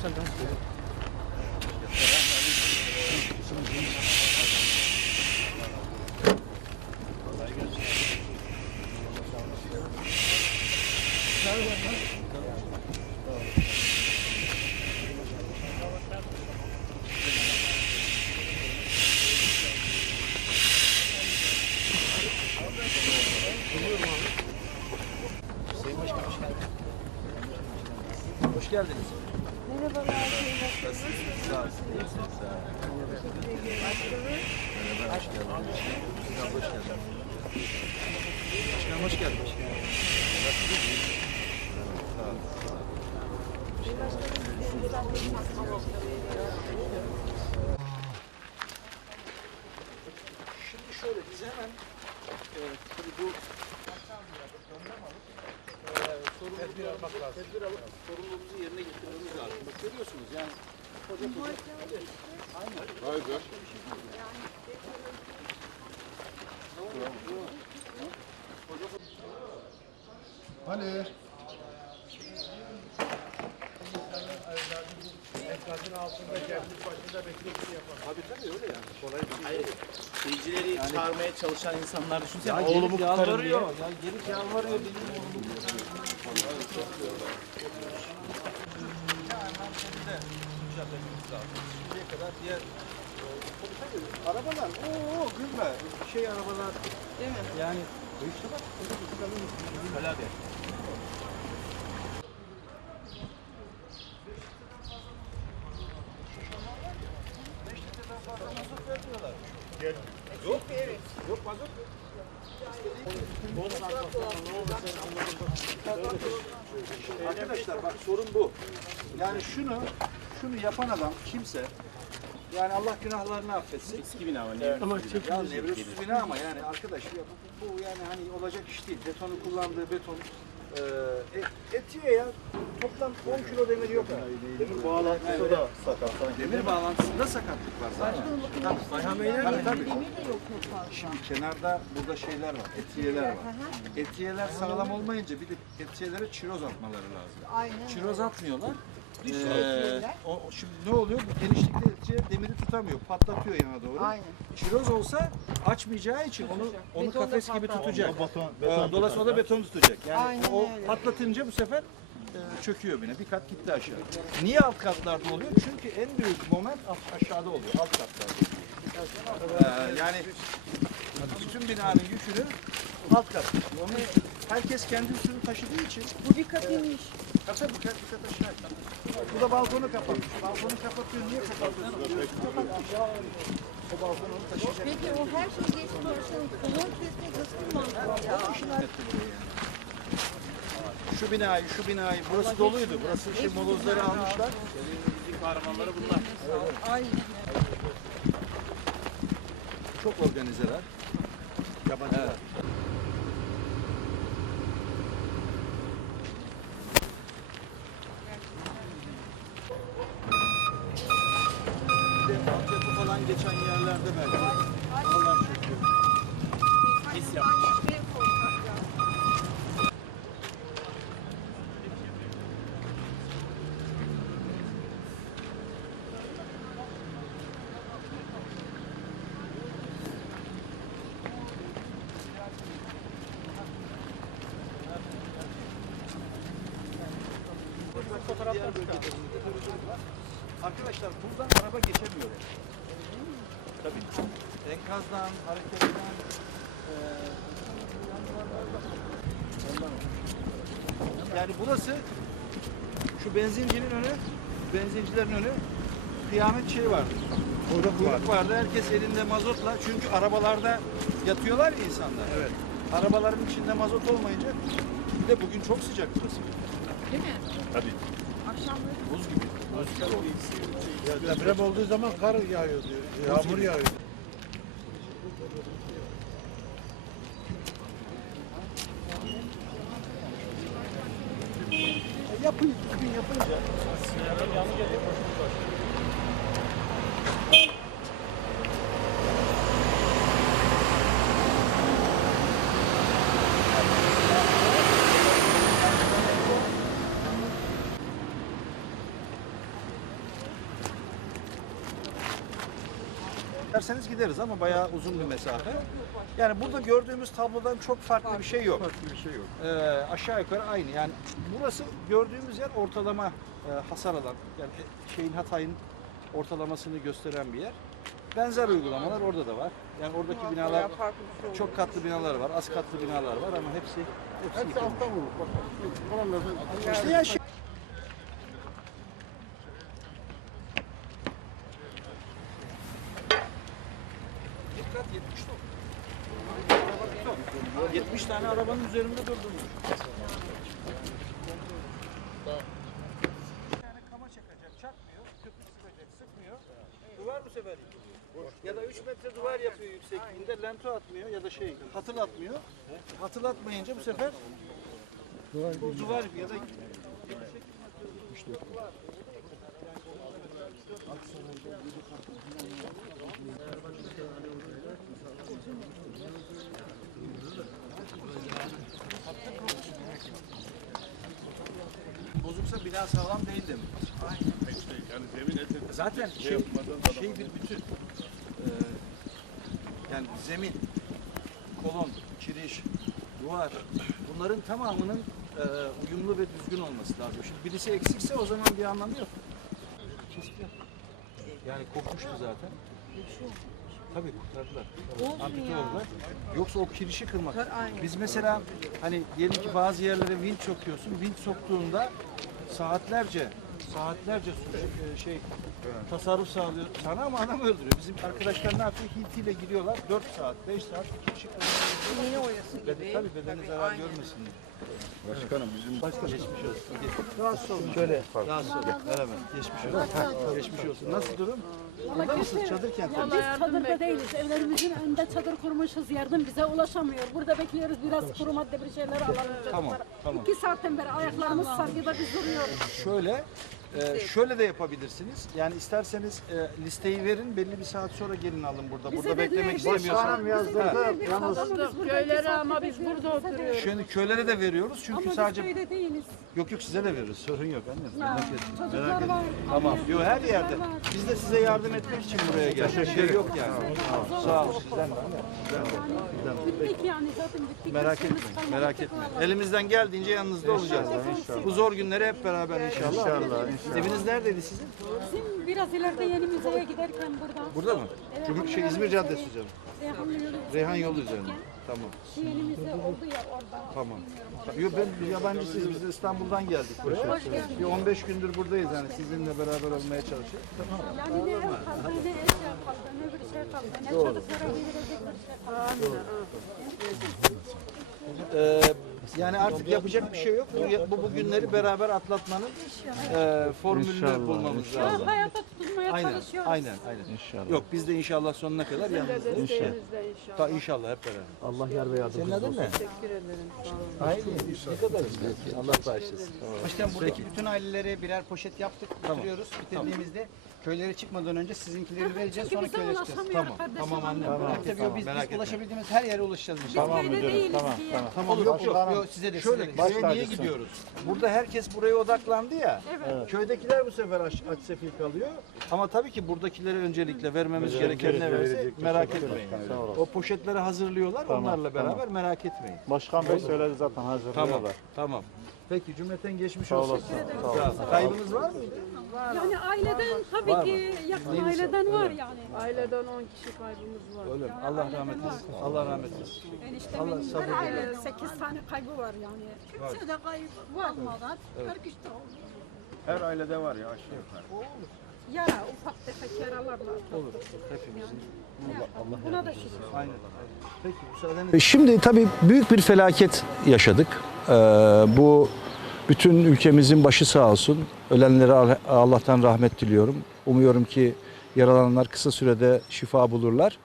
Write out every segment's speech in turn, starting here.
Sayın Başkan hoş geldiniz. Hoş geldiniz. Şimdi şöyle biz hemen e, tabii bu e, sorumluluğu- tedbir alıp sorumluluğumuzu yerine getirmemiz lazım. Bak görüyorsunuz yani koca koca Aynen. Hani? Tabii tabii öyle yani. Kolay bir şey Hayır. Seyircileri çağırmaya çalışan insanlar düşünsene. Ya oğlumu kurtarın diye. yalvarıyor. Ya gelip yalvarıyor benim oğlumu kurtarın. Şimdiye kadar diğer e, tabii tabii arabalar gülme şey arabalar Değil mi? yani bu işte bak litreden fazla mazot vermiyorlar. Yok Yok mazot yok. Arkadaşlar bak sorun bu. Yani şunu şunu yapan adam kimse yani Allah günahlarını affetsin. Eski bina var. niye? Ama ya nevretsiz bina ama yani arkadaş ya bu, bu yani hani olacak iş değil. Betonu kullandığı beton e, etiyor ya. Toplam 10 kilo demir yok ha. Demir bağlantısı da sakat. Demir bağlantısında sakatlık var zaten. Tabii, tabii, tabii. Demir de yok çok fazla. Şimdi kenarda burada şeyler var, etiyeler var. Etiyeler sağlam olmayınca bir de etiyelere çiroz atmaları lazım. Aynen. Çiroz atmıyorlar. Ee, o, şimdi ne oluyor? Bu genişlikte demiri tutamıyor, patlatıyor yana doğru. Aynen. Çiroz olsa açmayacağı için onu onu Beton da kafes gibi patlar. tutacak. Beton, Ee, Dolayısıyla o da beton tutacak. Yani Aynen o öyle. patlatınca bu sefer e, çöküyor bine. Bir kat gitti aşağı. Niye alt katlarda oluyor? Çünkü en büyük moment alt- aşağıda oluyor. Alt katlarda. Ee, yani bütün binanın yükünü alt kat. Onu herkes kendi üstünü taşıdığı için Bu bir kat inmiş. kata bir kat bir kat aşağı. Bu da balkonu kapatmış. Balkonu kapatıyor. Niye kapatıyor? Kapatmış. O balkon onu taşıyacak. Peki o her şey geçti başkanım. Kolon kesmek nasıl bir mantık ya? Şu binayı, şu binayı, burası doluydu. Burası işte molozları almışlar. Bizim kahramanları bunlar. Ay. Çok organizeler. Yabancılar. Bir Pis yapmış. Arkadaşlar buradan araba geçemiyor. Tabii. Enkazdan, hareketten. Yani burası şu benzincinin önü, benzincilerin önü kıyamet şey vardı. Orada kuyruk vardı. Herkes elinde mazotla. Çünkü arabalarda yatıyorlar ya insanlar. Evet. Arabaların içinde mazot olmayınca bir de bugün çok sıcak burası. Değil mi? Tabii. Akşamları Buz gibi. Ya deprem olduğu zaman kar yağıyor diyor. Yağmur yağıyor. Japanese. Derseniz gideriz ama bayağı uzun bir mesafe. Yani burada gördüğümüz tablodan çok farklı bir şey yok. Farklı bir şey yok. Ee, aşağı yukarı aynı. Yani burası gördüğümüz yer ortalama e, hasar alan. Yani şeyin Hatay'ın ortalamasını gösteren bir yer. Benzer uygulamalar orada da var. Yani oradaki binalar çok katlı binalar var, az katlı binalar var ama hepsi hepsi Hepsi alttan vurulur. İşte ya şey- 70 tane arabanın üzerinde durdurmuş. Bir tane kama çakacak, çakmıyor, köpük sıkacak, sıkmıyor. Duvar bu sefer yıkılıyor. Ya da 3 metre duvar yapıyor yüksekliğinde, lento atmıyor ya da şey, hatıl atmıyor. Hatıl atmayınca bu sefer bu duvar ya da bozuksa bina sağlam değil demek. yani zemin ete Zaten şey, şey bir bütün. Ee, yani zemin, kolon, kiriş, duvar bunların tamamının e, uyumlu ve düzgün olması lazım. Şimdi birisi eksikse o zaman bir anlamı yok. Yani kopmuştu zaten. Tabii kurtardılar. Oldular. Yoksa o kirişi kırmak. Biz mesela hani diyelim ki bazı yerlere vinç sokuyorsun. Vinç soktuğunda saatlerce saatlerce su- e, şey tasarruf sağlıyor sana ama adam öldürüyor. Bizim arkadaşlar ne yapıyor? Hiltiyle giriyorlar. 4 saat, 5 saat kirişi kırmaya Yeni oyası gibi. Beden, tabii bedeni zarar görmesin diye. Başkanım bizim Başka geçmiş olsun. Rahatsız olun. Şöyle. Rahatsız olun. Geçmiş olsun. Geçmiş olsun. Nasıl durum? Burada mısınız? Çadır kentte. Biz çadırda değiliz. Evlerimizin önünde çadır kurmuşuz. Yardım bize ulaşamıyor. Burada bekliyoruz biraz kuru madde bir şeyler alalım. Tamam, çocuklara. tamam. İki saatten beri ayaklarımız sargıda biz duruyoruz. Şöyle, e, şöyle de yapabilirsiniz. Yani isterseniz e, listeyi verin, belli bir saat sonra gelin alın burada. Bize Burada dediler, beklemek biz istemiyorsanız. bize yazdırdı. dediler, biz Yalnız- saattir ama biz burada bize de- oturuyoruz. Şimdi köylere de veriyoruz çünkü Ama sadece biz köyde değiliz. yok yok size de veririz. Sorun yok annem. Ya, Merak etmeyin. çocuklar Merak etmeyin. var. Tamam. anne, Yok her çocuklar yerde. var. Biz de size yardım etmek için buraya geldik. Şey yok yani. Sağ ol sizden de. Bittik yani zaten bittik. Merak Başımız etmeyin. kalmadı, Merak etmeyin. Elimizden geldiğince yanınızda olacağız. Bu zor günleri hep beraber inşallah. İnşallah, Eviniz neredeydi sizin? Bizim biraz ileride yeni müzeye giderken buradan. Burada mı? Evet, Cumhur şey İzmir Caddesi üzerinde. Reyhan yolu, Reyhan yolu üzerinde. Tamam. Yeni müze oldu ya orada. Tamam. Yok ben yabancısıyız. Biz de İstanbul'dan geldik buraya. Bir 15 gündür buradayız yani sizinle beraber olmaya çalışıyoruz. Yani ne ev kaldı, ne eşya kaldı, ne bir şey kaldı, ne çocuklara verilecek bir şey kaldı. Ee, yani artık yapacak bir şey yok. Bu, bu, bu günleri beraber atlatmanın e, formülünü bulmamız Şu an lazım. hayata tutunmaya Aynen, çalışıyoruz. aynen, aynen. Yok biz de inşallah sonuna kadar yanınızdayız. Desteğinizle inşallah. Ta, inşallah hep beraber. Allah yar ve yardımcınız Senin adın ne? Teşekkür ederim. Sağ olun. Aynen. Ne kadar güzel. Allah bağışlasın. Başkanım buradaki bütün ailelere birer poşet yaptık, götürüyoruz. Bitirdiğimizde köylere çıkmadan önce sizinkileri vereceğiz, Çünkü sonra bize köylere çıkacağız. ulaşamıyor Tamam, kardeşim. tamam annem. annem. Merak Tabii etme. yok, biz, merak biz etme. ulaşabildiğimiz her yere ulaşacağız Biz inşallah. köyde değiliz diye. Tamam yok yok. Yok, size de Şöyle size de. köye niye gidiyoruz? Burada herkes buraya odaklandı ya. Köydekiler bu sefer aç, aç sefil kalıyor. Ama tabii ki buradakilere öncelikle vermemiz gereken ne verse merak etmeyin. O poşetleri hazırlıyorlar. Onlarla beraber merak etmeyin. Başkan Bey söyledi zaten Tamam. hazırlıyorlar. Tamam. Peki cümleten geçmiş Sağ olsun. olasın. Sağ olun. Kaybınız var mıydı? Yani aileden tabii ki yakın aileden var yani. Aileden 10 kişi kaybımız var. Öyle mi? Allah rahmet eylesin. Allah rahmet eylesin. Allah Eniştemin sabır her ailede 8 tane kaybı var yani. Kimse de kayıp olmadan 43 de oldu. Her ailede var ya aşağı yukarı. Yara, ufak tefek yaralarla. Olur. Hepimizin. Buna da şükür. Aynen. Peki müsaadenizle. Şimdi tabii büyük bir felaket yaşadık. Ee, bu bütün ülkemizin başı sağ olsun. Ölenlere Al- Allah'tan rahmet diliyorum. Umuyorum ki yaralananlar kısa sürede şifa bulurlar.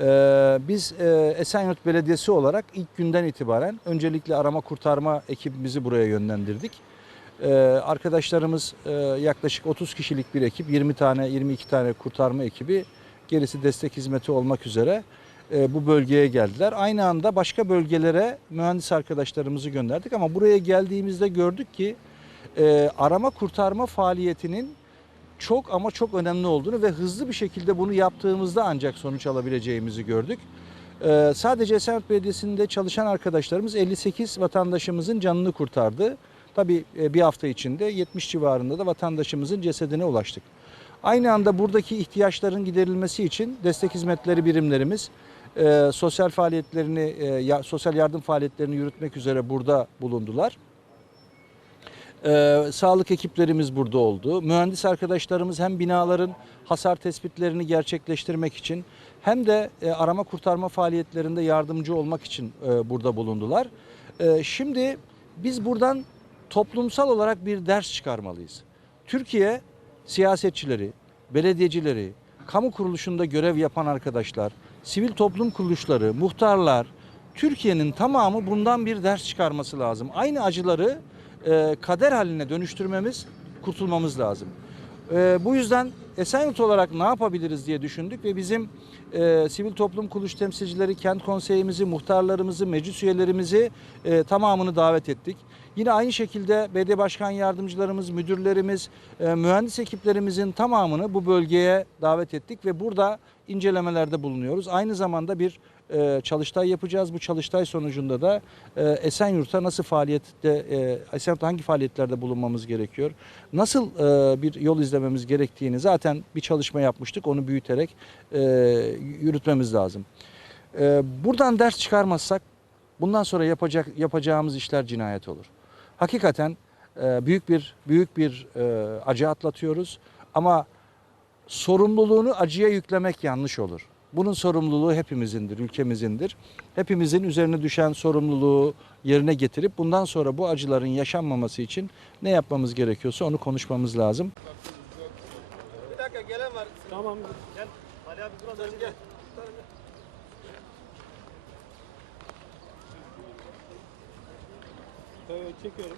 Ee, biz e, Esenyurt Belediyesi olarak ilk günden itibaren öncelikle arama kurtarma ekibimizi buraya yönlendirdik. Ee, arkadaşlarımız e, yaklaşık 30 kişilik bir ekip, 20 tane 22 tane kurtarma ekibi, gerisi destek hizmeti olmak üzere e, bu bölgeye geldiler. Aynı anda başka bölgelere mühendis arkadaşlarımızı gönderdik ama buraya geldiğimizde gördük ki arama kurtarma faaliyetinin çok ama çok önemli olduğunu ve hızlı bir şekilde bunu yaptığımızda ancak sonuç alabileceğimizi gördük. Ee, sadece Esenyurt Belediyesi'nde çalışan arkadaşlarımız 58 vatandaşımızın canını kurtardı. Tabii e, bir hafta içinde 70 civarında da vatandaşımızın cesedine ulaştık. Aynı anda buradaki ihtiyaçların giderilmesi için destek hizmetleri birimlerimiz e, sosyal faaliyetlerini, e, ya- sosyal yardım faaliyetlerini yürütmek üzere burada bulundular. Ee, sağlık ekiplerimiz burada oldu. Mühendis arkadaşlarımız hem binaların hasar tespitlerini gerçekleştirmek için hem de e, arama kurtarma faaliyetlerinde yardımcı olmak için e, burada bulundular. E, şimdi biz buradan toplumsal olarak bir ders çıkarmalıyız. Türkiye siyasetçileri, belediyecileri, kamu kuruluşunda görev yapan arkadaşlar, sivil toplum kuruluşları, muhtarlar, Türkiye'nin tamamı bundan bir ders çıkarması lazım. Aynı acıları e, kader haline dönüştürmemiz, kurtulmamız lazım. E, bu yüzden Esenyurt olarak ne yapabiliriz diye düşündük ve bizim e, sivil toplum kuruluş temsilcileri, kent konseyimizi, muhtarlarımızı, meclis üyelerimizi e, tamamını davet ettik. Yine aynı şekilde belediye başkan yardımcılarımız, müdürlerimiz, e, mühendis ekiplerimizin tamamını bu bölgeye davet ettik ve burada incelemelerde bulunuyoruz. Aynı zamanda bir e, çalıştay yapacağız. Bu çalıştay sonucunda da e, Esenyurt'a nasıl faaliyette, e, Esenyurt'ta hangi faaliyetlerde bulunmamız gerekiyor, nasıl e, bir yol izlememiz gerektiğini zaten bir çalışma yapmıştık. Onu büyüterek e, yürütmemiz lazım. E, buradan ders çıkarmazsak bundan sonra yapacak yapacağımız işler cinayet olur. Hakikaten e, büyük bir büyük bir e, acı atlatıyoruz ama sorumluluğunu acıya yüklemek yanlış olur. Bunun sorumluluğu hepimizindir, ülkemizindir. Hepimizin üzerine düşen sorumluluğu yerine getirip bundan sonra bu acıların yaşanmaması için ne yapmamız gerekiyorsa onu konuşmamız lazım. Evet, çekiyorum.